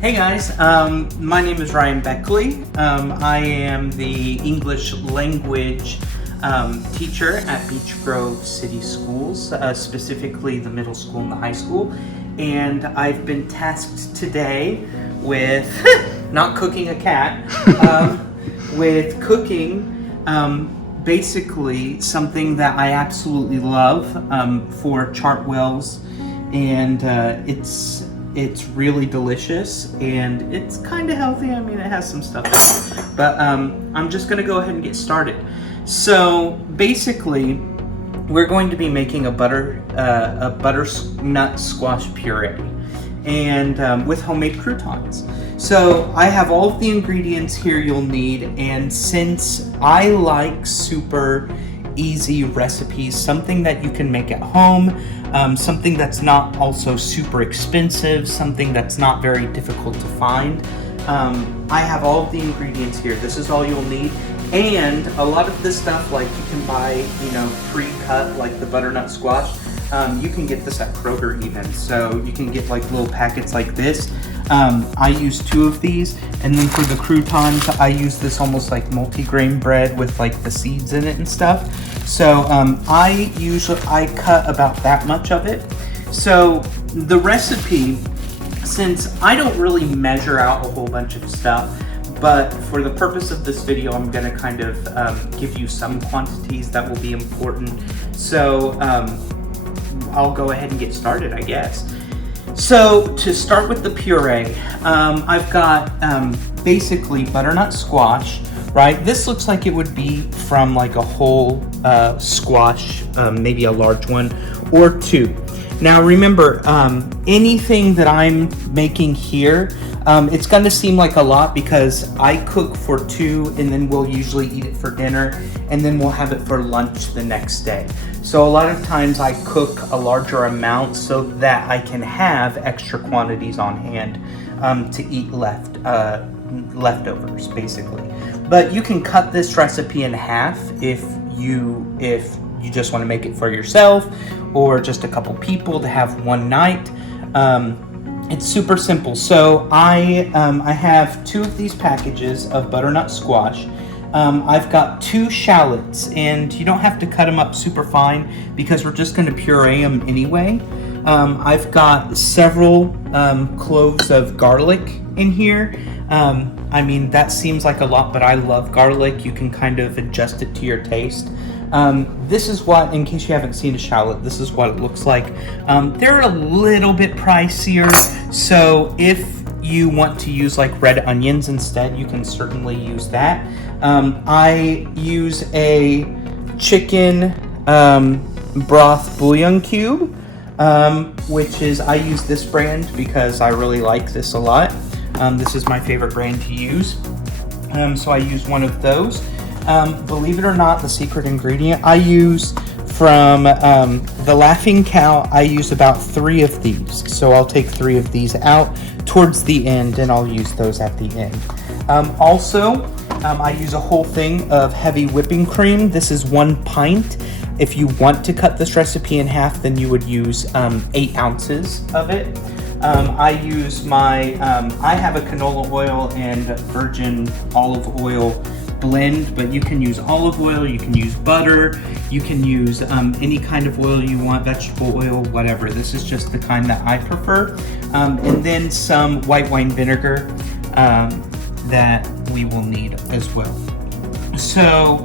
Hey guys, my name is Ryan Beckley. I am the English language teacher at Beech Grove City Schools, specifically the middle school and the high school. And I've been tasked today with not cooking a cat, with cooking basically something that I absolutely love for Chartwells, and it's really delicious and it's kind of healthy. I mean, it has some stuff in it, but I'm just gonna go ahead and get started. So basically, we're going to be making a butternut squash puree, and with homemade croutons. So I have all of the ingredients here you'll need, and since I like super easy recipes, something that you can make at home, something that's not also super expensive, something that's not very difficult to find. I have all of the ingredients here. This is all you'll need. And a lot of this stuff, like you can buy, pre-cut, like the butternut squash. You can get this at Kroger even. So you can get like little packets like this. I use 2 of these, and then for the croutons, I use this almost like multi-grain bread with like the seeds in it and stuff. So I cut about that much of it. So the recipe, since I don't really measure out a whole bunch of stuff, but for the purpose of this video, I'm gonna kind of give you some quantities that will be important. So I'll go ahead and get started, I guess. So to start with the puree, I've got basically butternut squash, right? This looks like it would be from like a whole squash, maybe a large one or 2. Now remember, anything that I'm making here, it's going to seem like a lot because I cook for 2 and then we'll usually eat it for dinner and then we'll have it for lunch the next day. So a lot of times I cook a larger amount so that I can have extra quantities on hand to eat leftovers basically. But you can cut this recipe in half if you just want to make it for yourself or just a couple people to have one night. It's super simple. So I have 2 of these packages of butternut squash. I've got 2 shallots, and you don't have to cut them up super fine because we're just going to puree them anyway. I've got several cloves of garlic in here. I mean, that seems like a lot, but I love garlic. You can kind of adjust it to your taste. This is what, in case you haven't seen a shallot, this is what it looks like. They're a little bit pricier, so if you want to use like red onions instead, you can certainly use that. I use a chicken broth bouillon cube, which is, I use this brand because I really like this a lot. This is my favorite brand to use. So I use one of those. Believe it or not, the secret ingredient I use from the Laughing Cow, I use about 3 of these. So I'll take 3 of these out towards the end and I'll use those at the end. I use a whole thing of heavy whipping cream. This is 1 pint. If you want to cut this recipe in half, then you would use 8 ounces of it. I use I have a canola oil and virgin olive oil blend, but you can use olive oil, you can use butter, you can use any kind of oil you want, vegetable oil, whatever. This is just the kind that I prefer. And then some white wine vinegar that we will need as well. So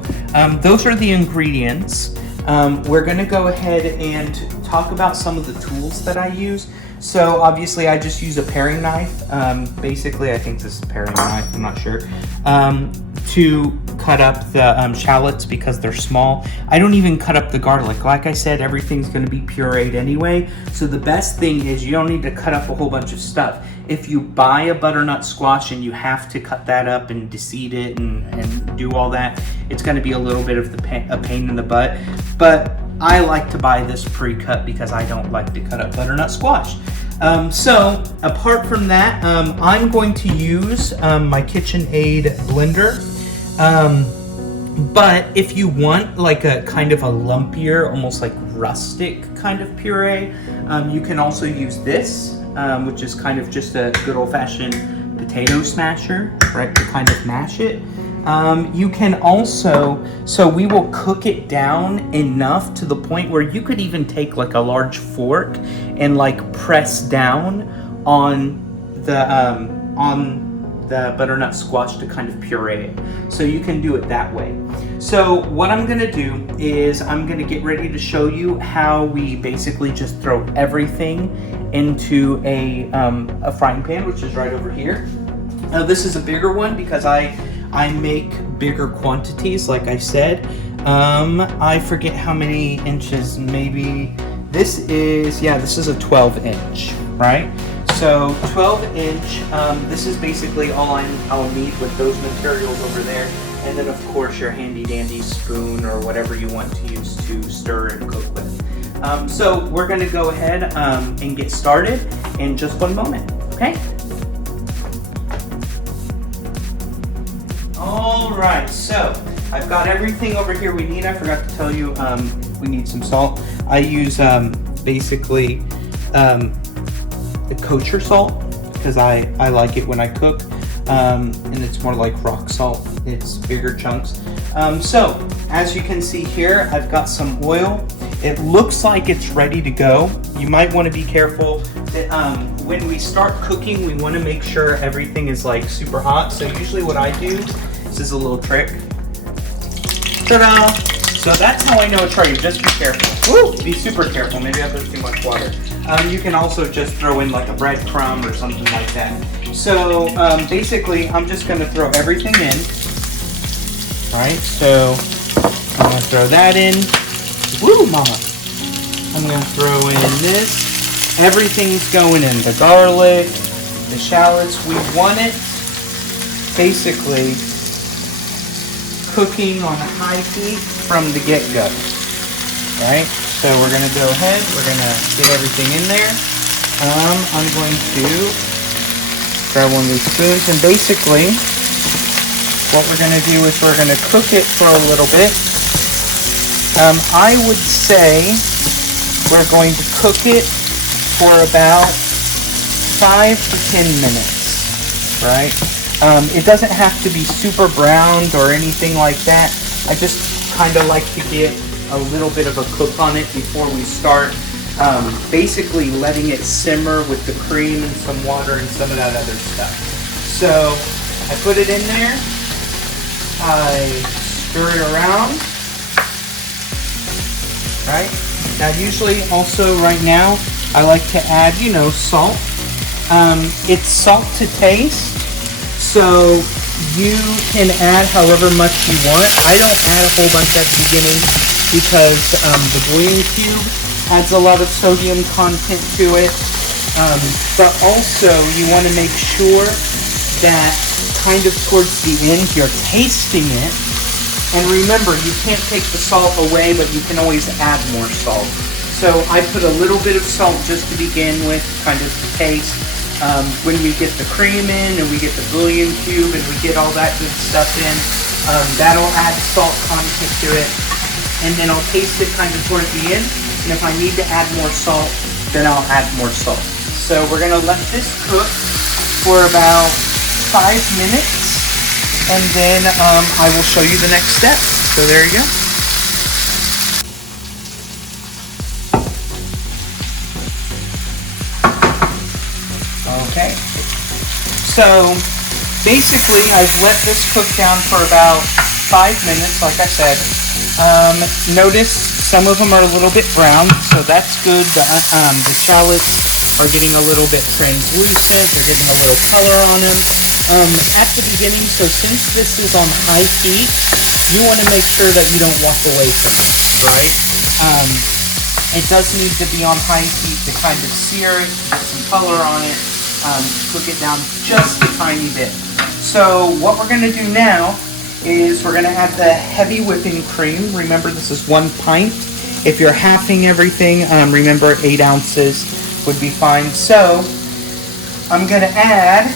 those are the ingredients. We're gonna go ahead and talk about some of the tools that I use. So obviously I just use a paring knife. Basically, I think this is a paring knife, I'm not sure. To cut up the shallots because they're small. I don't even cut up the garlic. Like I said, everything's gonna be pureed anyway. So the best thing is you don't need to cut up a whole bunch of stuff. If you buy a butternut squash and you have to cut that up and deseed it and do all that, it's gonna be a little bit of a pain in the butt. But I like to buy this pre-cut because I don't like to cut up butternut squash. So apart from that, I'm going to use my KitchenAid blender. But if you want like a kind of a lumpier, almost like rustic kind of puree, you can also use this. which is kind of just a good old-fashioned potato smasher, right, to kind of mash it. You can also, so we will cook it down enough to the point where you could even take like a large fork and like press down on the butternut squash to kind of puree it. So you can do it that way. So what I'm gonna do is I'm gonna get ready to show you how we basically just throw everything into a frying pan, which is right over here. This is a bigger one because I make bigger quantities, like I said. I forget how many inches, maybe this is a 12-inch, right? So 12-inch, this is basically all I'll need with those materials over there. And then of course your handy dandy spoon or whatever you want to use to stir and cook with. So we're gonna go ahead and get started in just one moment, okay? All right, so I've got everything over here we need. I forgot to tell you, we need some salt. I use basically the kosher salt because I like it when I cook, and it's more like rock salt. It's bigger chunks. So as you can see here, I've got some oil. It looks like it's ready to go. You might want to be careful that when we start cooking, we want to make sure everything is like super hot. So usually what I do, this is a little trick. Ta-da! So that's how I know it's ready. Just be careful. Woo! Be super careful. Maybe I put too much water. You can also just throw in like a breadcrumb or something like that. So basically, I'm just going to throw everything in. All right, so I'm going to throw that in. Woo, mama! I'm going to throw in this. Everything's going in. The garlic, the shallots. We want it basically cooking on high heat from the get-go. Right? So we're going to go ahead, we're going to get everything in there. I'm going to grab one of these spoons, and basically what we're going to do is we're going to cook it for a little bit. I would say we're going to cook it for about 5 to 10 minutes, right? It doesn't have to be super browned or anything like that. I just kind of like to get a little bit of a cook on it before we start basically letting it simmer with the cream and some water and some of that other stuff. So I put it in there, I stir it around, right? Now usually also right now I like to add, you know, salt. It's salt to taste, so you can add however much you want. I don't add a whole bunch at the beginning because the bouillon cube adds a lot of sodium content to it. But also you want to make sure that kind of towards the end you're tasting it. And remember, you can't take the salt away, but you can always add more salt. So I put a little bit of salt just to begin with, kind of to taste. When we get the cream in and we get the bouillon cube and we get all that good stuff in, that'll add salt content to it. And then I'll taste it kind of toward the end. And if I need to add more salt, then I'll add more salt. So we're gonna let this cook for about 5 minutes. And then I will show you the next step. So there you go. Okay. So basically I've let this cook down for about 5 minutes, like I said. Notice some of them are a little bit brown, so that's good. The shallots are getting a little bit translucent. They're getting a little color on them. At the beginning, so since this is on high heat, you want to make sure that you don't walk away from it, right? It does need to be on high heat to kind of sear it, get some color on it, cook it down just a tiny bit. So what we're going to do now is we're going to add the heavy whipping cream. Remember, this is 1 pint. If you're halving everything, remember 8 ounces would be fine. So I'm going to add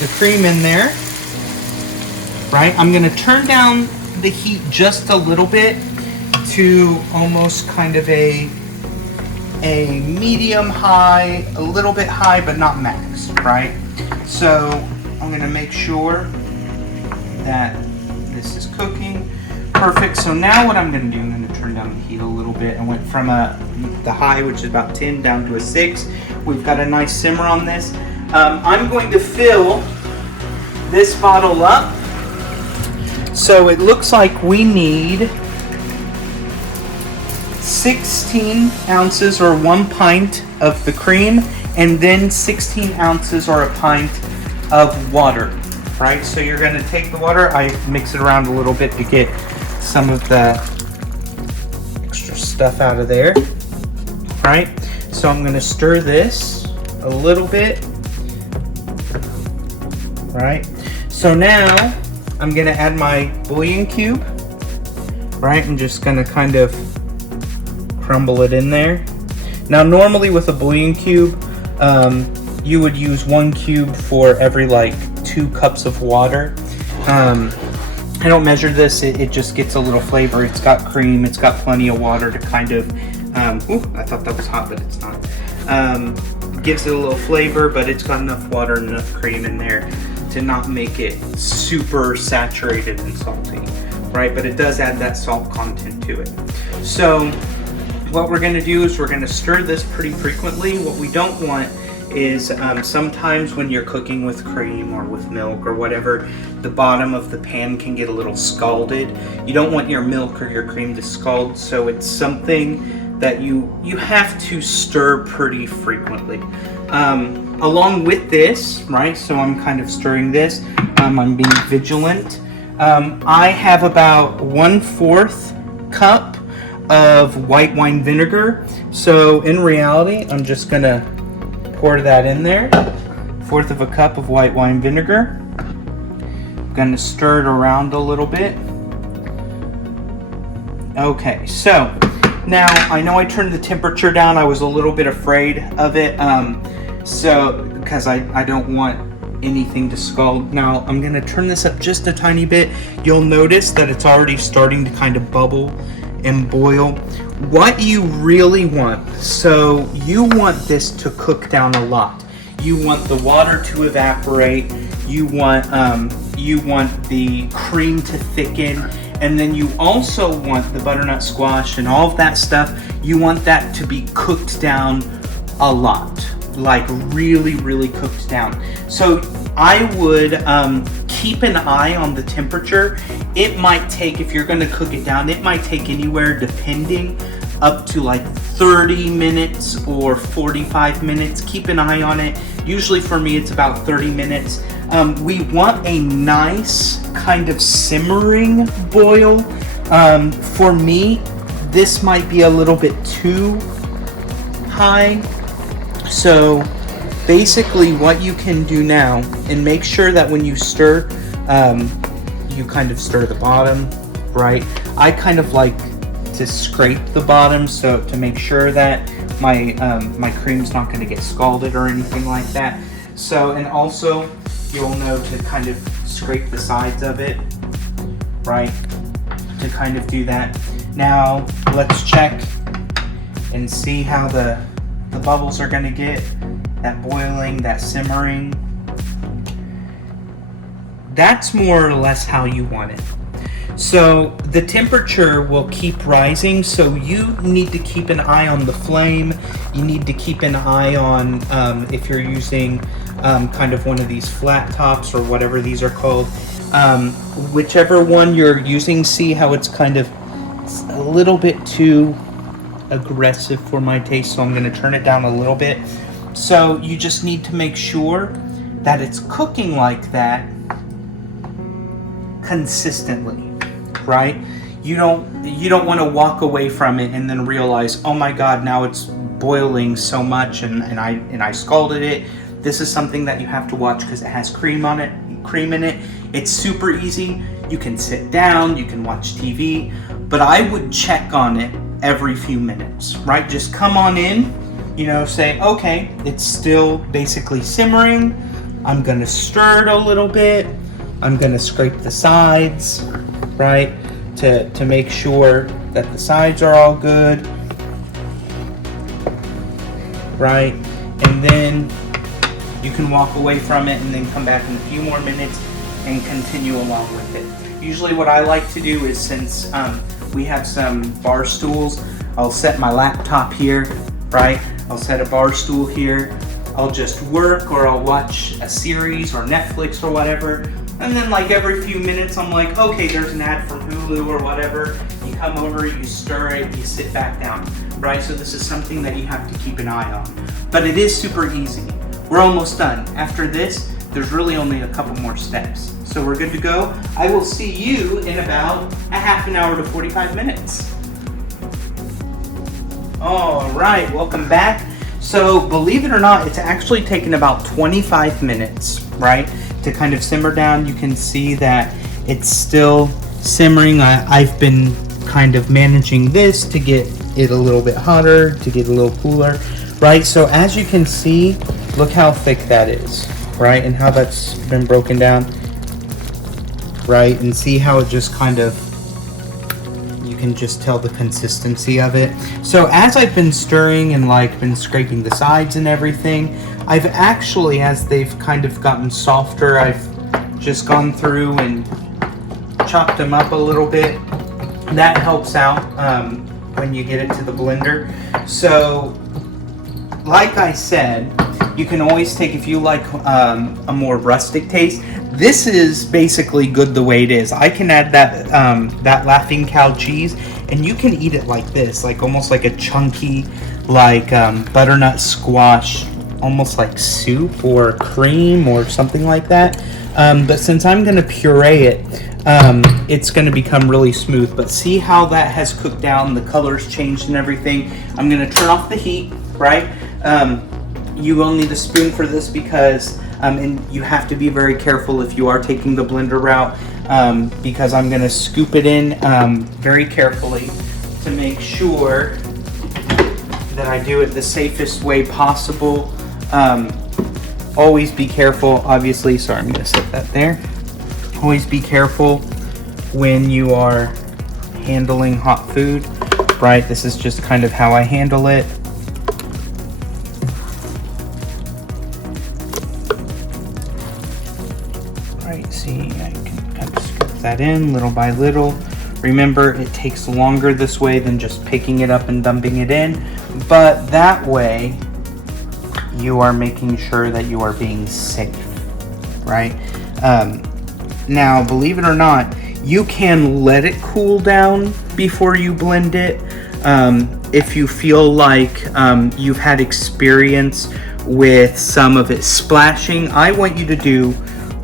the cream in there, right? I'm going to turn down the heat just a little bit to almost kind of a a medium high, a little bit high, but not max, right? So I'm gonna make sure that this is cooking. Perfect. So now what I'm gonna do, I'm gonna turn down the heat a little bit. I went from the high, which is about 10, down to a 6. We've got a nice simmer on this. I'm going to fill this bottle up. So it looks like we need 16 ounces or 1 pint of the cream, and then 16 ounces or a pint of water, right? So you're gonna take the water, I mix it around a little bit to get some of the extra stuff out of there, right? So I'm gonna stir this a little bit, right? So now I'm gonna add my bouillon cube, right? I'm just gonna kind of crumble it in there. Now normally with a bouillon cube, you would use 1 cube for every like 2 cups of water. I don't measure this, it just gets a little flavor. It's got cream, it's got plenty of water to kind of, I thought that was hot, but it's not. Gives it a little flavor, but it's got enough water and enough cream in there to not make it super saturated and salty, right? But it does add that salt content to it. So what we're gonna do is we're gonna stir this pretty frequently. What we don't want is sometimes when you're cooking with cream or with milk or whatever, the bottom of the pan can get a little scalded. You don't want your milk or your cream to scald, so it's something that you have to stir pretty frequently. Along with this, right, so I'm kind of stirring this, I'm being vigilant. I have about 1/4 cup of white wine vinegar. So in reality, I'm just gonna pour that in there. 1/4 of a cup of white wine vinegar. I'm gonna stir it around a little bit. Okay, so now I know I turned the temperature down. I was a little bit afraid of it, because I don't want anything to scald. Now I'm gonna turn this up just a tiny bit. You'll notice that it's already starting to kind of bubble and boil. What you really want, so you want this to cook down a lot. You want the water to evaporate. You want the cream to thicken, and then you also want the butternut squash and all of that stuff. You want that to be cooked down a lot, like really, really cooked down. So I would keep an eye on the temperature. It might take, if you're gonna cook it down, it might take anywhere, depending, up to like 30 minutes or 45 minutes. Keep an eye on it. Usually for me, it's about 30 minutes. We want a nice kind of simmering boil. For me, this might be a little bit too high. So basically what you can do now, and make sure that when you stir, you kind of stir the bottom, right? I kind of like to scrape the bottom, so to make sure that my my cream's not going to get scalded or anything like that. So, and also you'll know to kind of scrape the sides of it, right? To kind of do that. Now let's check and see how the bubbles are going to get. That boiling, that simmering. That's more or less how you want it. So the temperature will keep rising, so you need to keep an eye on the flame. You need to keep an eye on if you're using kind of one of these flat tops or whatever these are called. Whichever one you're using, see how it's kind of a little bit too aggressive for my taste, so I'm going to turn it down a little bit. So you just need to make sure that it's cooking like that consistently, right? You don't want to walk away from it and then realize, oh my god, now it's boiling so much and I scalded it. This is something that you have to watch because it has cream in it. It's super easy. You can sit down, you can watch TV, but I would check on it every few minutes, right? Just come on in, say, okay, it's still basically simmering. I'm gonna stir it a little bit. I'm gonna scrape the sides, right? To make sure that the sides are all good. right? And then you can walk away from it and then come back in a few more minutes and continue along with it. Usually what I like to do is, since we have some bar stools, I'll set my laptop here, right? I'll set a bar stool here. I'll just work, or I'll watch a series or Netflix or whatever. And then like every few minutes, I'm like, okay, there's an ad from Hulu or whatever. You come over, you stir it, you sit back down, right? So this is something that you have to keep an eye on. But it is super easy. We're almost done. After this, there's really only a couple more steps. So we're good to go. I will see you in about a half an hour to 45 minutes. All right, welcome back. So believe it or not, it's actually taken about 25 minutes, right, to kind of simmer down. You can see that it's still simmering. I've been kind of managing this to get it a little bit hotter, to get a little cooler, right? So as you can see, look how thick that is, right? And how that's been broken down, right? And see how it just kind of, you can just tell the consistency of it. So as I've been stirring and like been scraping the sides and everything, I've actually, as they've kind of gotten softer, I've just gone through and chopped them up a little bit. That helps out when you get it to the blender. So like I said, you can always take, if you like a more rustic taste, this is basically good the way it is. I can add that that Laughing Cow cheese, and you can eat it like this, like almost like a chunky, like butternut squash, almost like soup or cream or something like that. But since I'm going to puree it, it's going to become really smooth. But see how that has cooked down, the color's changed and everything. I'm going to turn off the heat, right? You will need a spoon for this because, and you have to be very careful if you are taking the blender route, because I'm going to scoop it in very carefully to make sure that I do it the safest way possible. Always be careful, obviously. Sorry, I'm going to set that there. Always be careful when you are handling hot food, right? This is just kind of how I handle it. Right, see, I can kind of scoop that in little by little. Remember, it takes longer this way than just picking it up and dumping it in, but that way you are making sure that you are being safe, right? Now, believe it or not, you can let it cool down before you blend it. If you feel like you've had experience with some of it splashing, I want you to do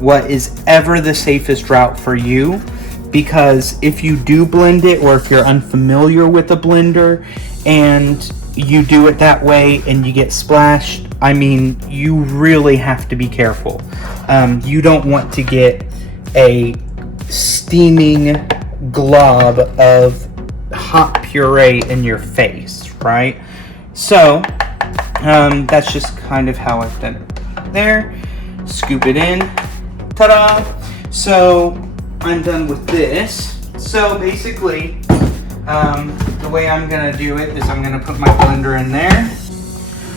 what is ever the safest route for you, because if you do blend it, or if you're unfamiliar with a blender and you do it that way and you get splashed, I mean, you really have to be careful. You don't want to get a steaming glob of hot puree in your face, right? So that's just kind of how I've done it there. Scoop it in. Ta-da! So I'm done with this. So basically, the way I'm gonna do it is I'm gonna put my blender in there,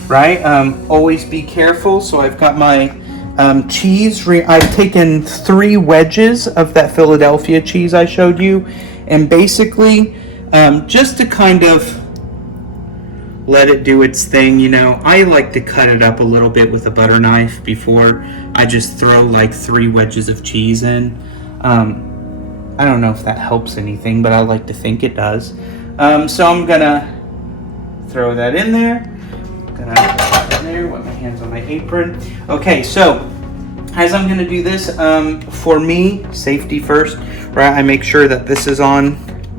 right? Always be careful. So I've got my cheese. I've taken 3 wedges of that Philadelphia cheese I showed you, and basically just to kind of let it do its thing, you know, I like to cut it up a little bit with a butter knife before I just throw like 3 wedges of cheese in. I don't know if that helps anything, but I like to think it does. So I'm gonna throw that in there. Gonna put that in there, wipe my hands on my apron. Okay, so as I'm gonna do this, for me, safety first, right? I make sure that this is on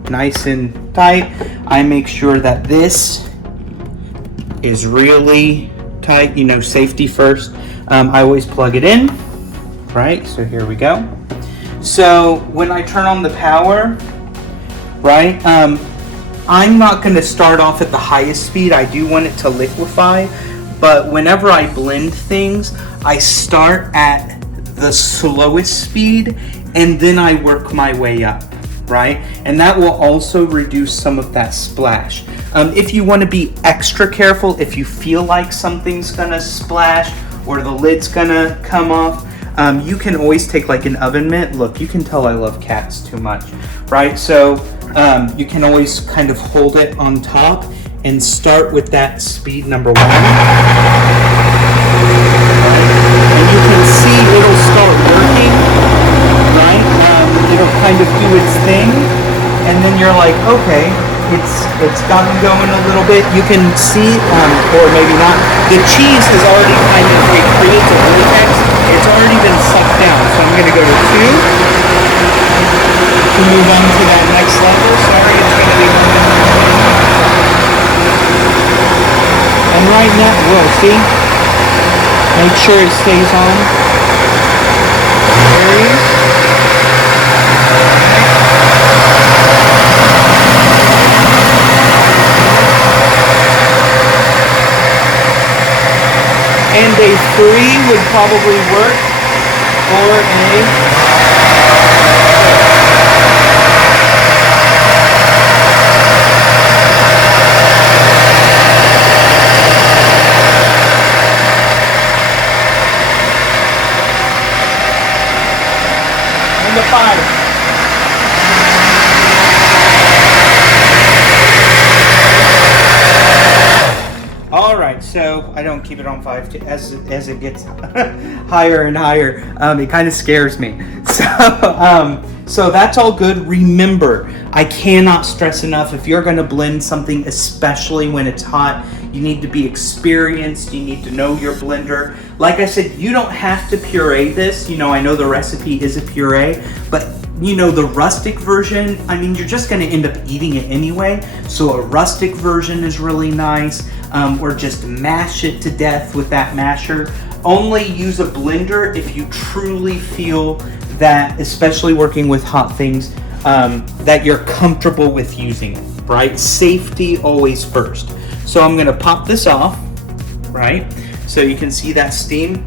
nice and tight. I make sure that this is really tight, you know, safety first. I always plug it in, right? So here we go. So when I turn on the power, right, I'm not going to start off at the highest speed. I do want it to liquefy, but whenever I blend things, I start at the slowest speed and then I work my way up, right? And that will also reduce some of that splash. If you want to be extra careful, if you feel like something's gonna splash or the lid's gonna come off, you can always take like an oven mitt. Look, you can tell I love cats too much, right? So you can always kind of hold it on top and start with that speed number 1. And you can see it'll start working, right? It'll kind of do its thing, and then you're like, okay, it's gotten going a little bit. You can see, or maybe not, the cheese has already kind of, it creates a vortex. It's already been sucked down. So I'm going to go to 2 to move on to that next level. Sorry, it's going to be. And right now, whoa, see? Make sure it stays on. There it is. And a 3 would probably work, or a... and a 5. Alright, so I don't keep it on 5 as it gets higher and higher. It kind of scares me. So that's all good. Remember, I cannot stress enough, if you're going to blend something, especially when it's hot, you need to be experienced. You need to know your blender. Like I said, you don't have to puree this. You know, I know the recipe is a puree, but you know, the rustic version, I mean, you're just going to end up eating it anyway. So a rustic version is really nice. Or just mash it to death with that masher. Only use a blender if you truly feel that, especially working with hot things, that you're comfortable with using it, right? Safety always first. So I'm going to pop this off, right? So you can see that steam.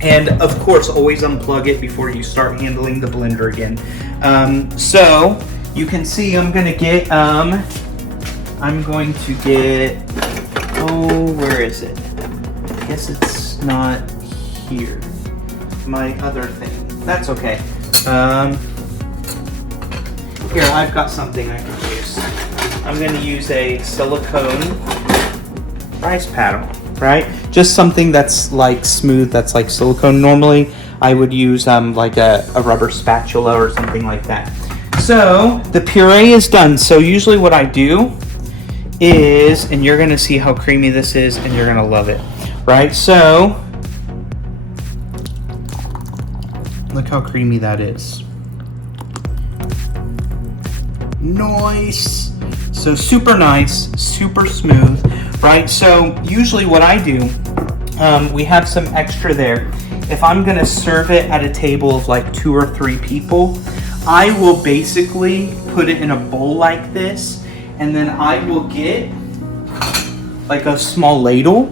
And of course, always unplug it before you start handling the blender again. So you can see I'm going to get, oh, where is it? I guess it's not here. My other thing. That's okay. Here, I've got something I can use. I'm going to use a silicone rice paddle, right? Just something that's like smooth, that's like silicone. Normally, I would use like a rubber spatula or something like that. So, the puree is done. So usually what I do is, and you're gonna see how creamy this is and you're gonna love it, right? So look how creamy that is. Nice. So super nice, super smooth, right? So usually what I do, we have some extra there. If I'm gonna serve it at a table of like 2 or 3 people, I will basically put it in a bowl like this, and then I will get like a small ladle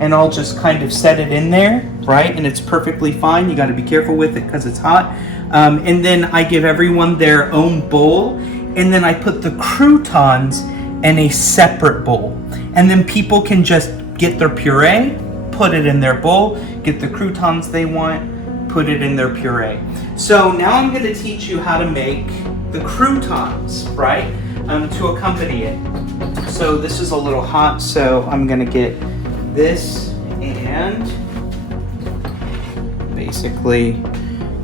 and I'll just kind of set it in there, right? And it's perfectly fine. You got to be careful with it because it's hot. And then I give everyone their own bowl, and then I put the croutons in a separate bowl. And then people can just get their puree, put it in their bowl, get the croutons they want, put it in their puree. So now I'm going to teach you how to make the croutons, right? To accompany it. So this is a little hot, so I'm gonna get this and basically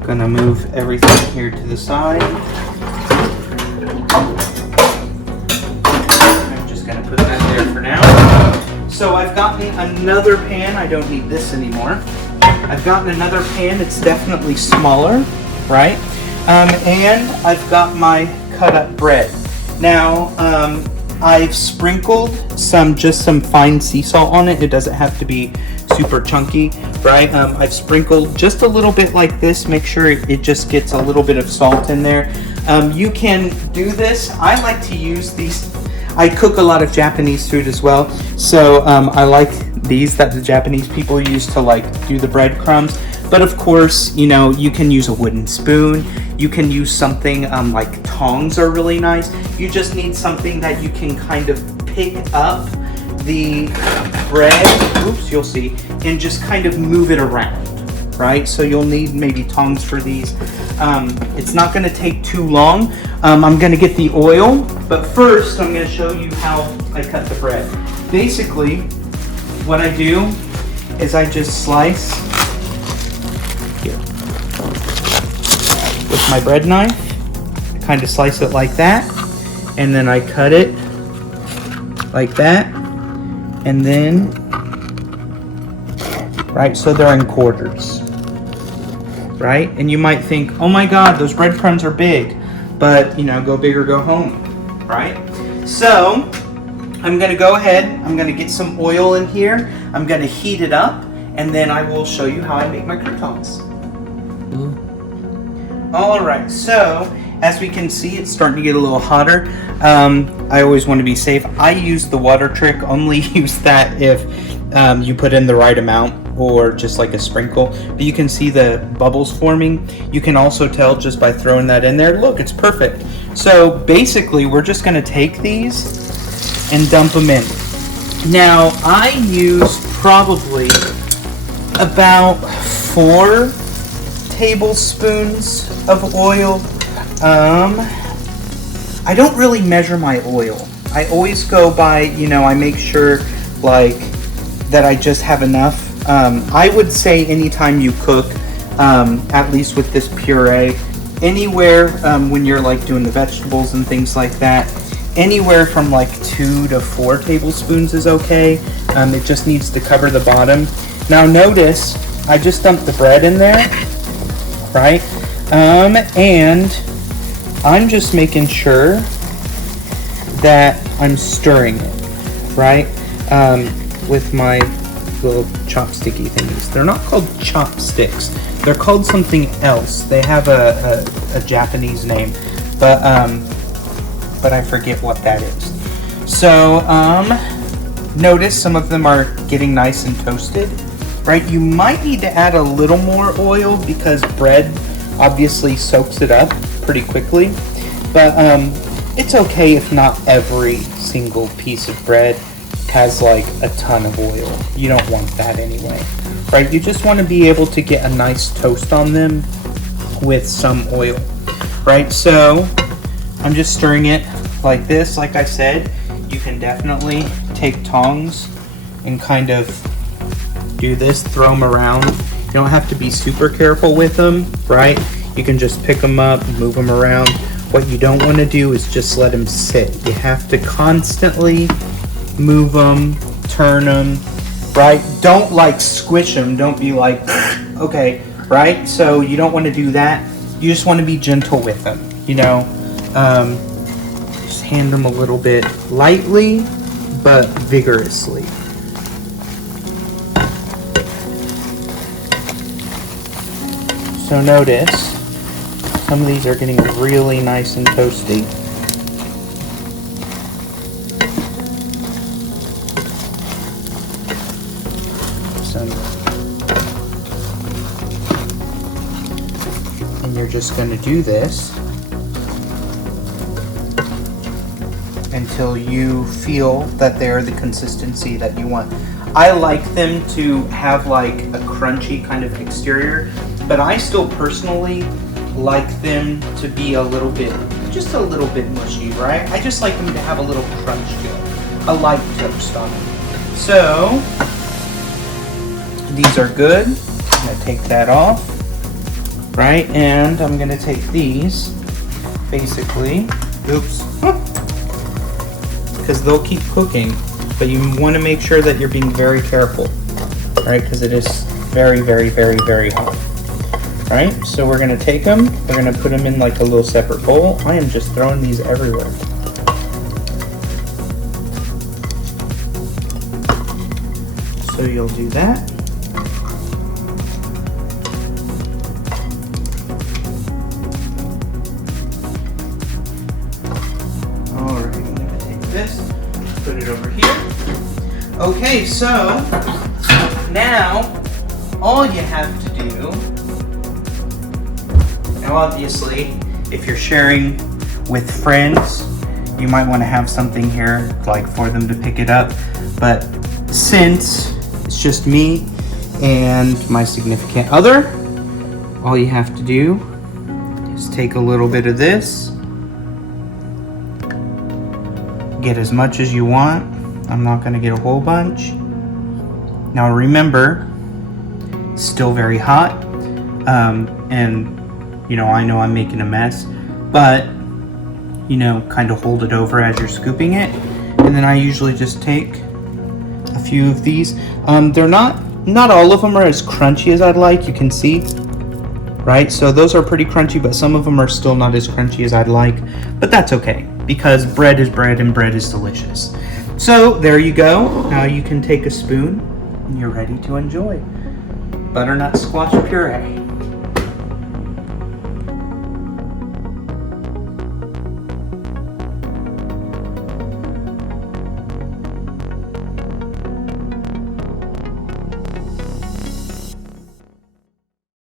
gonna move everything here to the side. I'm just gonna put that there for now. So I've gotten another pan. I don't need this anymore. I've gotten another pan. It's definitely smaller, right? And I've got my cut up bread. Now, I've sprinkled just some fine sea salt on it. It doesn't have to be super chunky, right? I've sprinkled just a little bit like this. Make sure it just gets a little bit of salt in there. You can do this. I like to use these. I cook a lot of Japanese food as well, so I like these that the Japanese people use to like do the breadcrumbs. But of course, you know, you can use a wooden spoon. You can use something like tongs are really nice. You just need something that you can kind of pick up the bread, oops, you'll see, and just kind of move it around, right? So you'll need maybe tongs for these. It's not gonna take too long. I'm gonna get the oil, but first I'm gonna show you how I cut the bread. Basically, what I do is I just slice here with my bread knife. I kind of slice it like that, and then I cut it like that, and then, right, so they're in quarters, right? And you might think, oh my God, those breadcrumbs are big, but you know, go big or go home, right? So I'm gonna go ahead, I'm gonna get some oil in here, I'm gonna heat it up, and then I will show you how I make my croutons. All right, so as we can see, it's starting to get a little hotter. I always want to be safe. I use the water trick, only use that if you put in the right amount or just like a sprinkle. But you can see the bubbles forming. You can also tell just by throwing that in there. Look, it's perfect. So basically, we're just gonna take these and dump them in. Now, I use probably about 4 tablespoons of oil. I don't really measure my oil. I always go by, you know, I make sure like that I just have enough. I would say anytime you cook, at least with this puree, anywhere when you're like doing the vegetables and things like that, anywhere from like 2 to 4 tablespoons is okay. It just needs to cover the bottom. Now notice, I just dumped the bread in there, right? And I'm just making sure that I'm stirring it, right? With my little chopsticky thingies. They're not called chopsticks. They're called something else. They have a Japanese name, but I forget what that is. So, notice some of them are getting nice and toasted, right? You might need to add a little more oil because bread obviously soaks it up pretty quickly, but it's okay if not every single piece of bread has like a ton of oil. You don't want that anyway, right? You just want to be able to get a nice toast on them with some oil, right? So I'm just stirring it like this. Like I said, you can definitely take tongs and kind of do this, throw them around. You don't have to be super careful with them, right? You can just pick them up, move them around. What you don't want to do is just let them sit. You have to constantly move them, turn them, right? Don't like squish them. Don't be like, okay, right? So you don't want to do that. You just want to be gentle with them, you know? Just hand them a little bit lightly, but vigorously. So notice, some of these are getting really nice and toasty. And you're just going to do this until you feel that they're the consistency that you want. I like them to have like a crunchy kind of exterior, but I still personally like them to be a little bit, just a little bit mushy, right? I just like them to have a little crunch to it, a light toast on them. So these are good. I'm gonna take that off, right? And I'm gonna take these, basically, oops, because they'll keep cooking, but you want to make sure that you're being very careful, right? Because it is very, very, very, very hot. Right, so we're gonna take them, we're gonna put them in like a little separate bowl. I am just throwing these everywhere. So you'll do that. Alright, I'm gonna take this, put it over here. Okay, so now all you have to do, now obviously if you're sharing with friends, you might want to have something here like for them to pick it up, but since it's just me and my significant other, all you have to do is take a little bit of this, get as much as you want. I'm not going to get a whole bunch. Now remember, it's still very hot, and you know, I know I'm making a mess, but you know, kind of hold it over as you're scooping it. And then I usually just take a few of these. They're not all of them are as crunchy as I'd like, you can see, right? So those are pretty crunchy, but some of them are still not as crunchy as I'd like, but that's okay, because bread is bread and bread is delicious. So there you go. Now you can take a spoon and you're ready to enjoy butternut squash puree.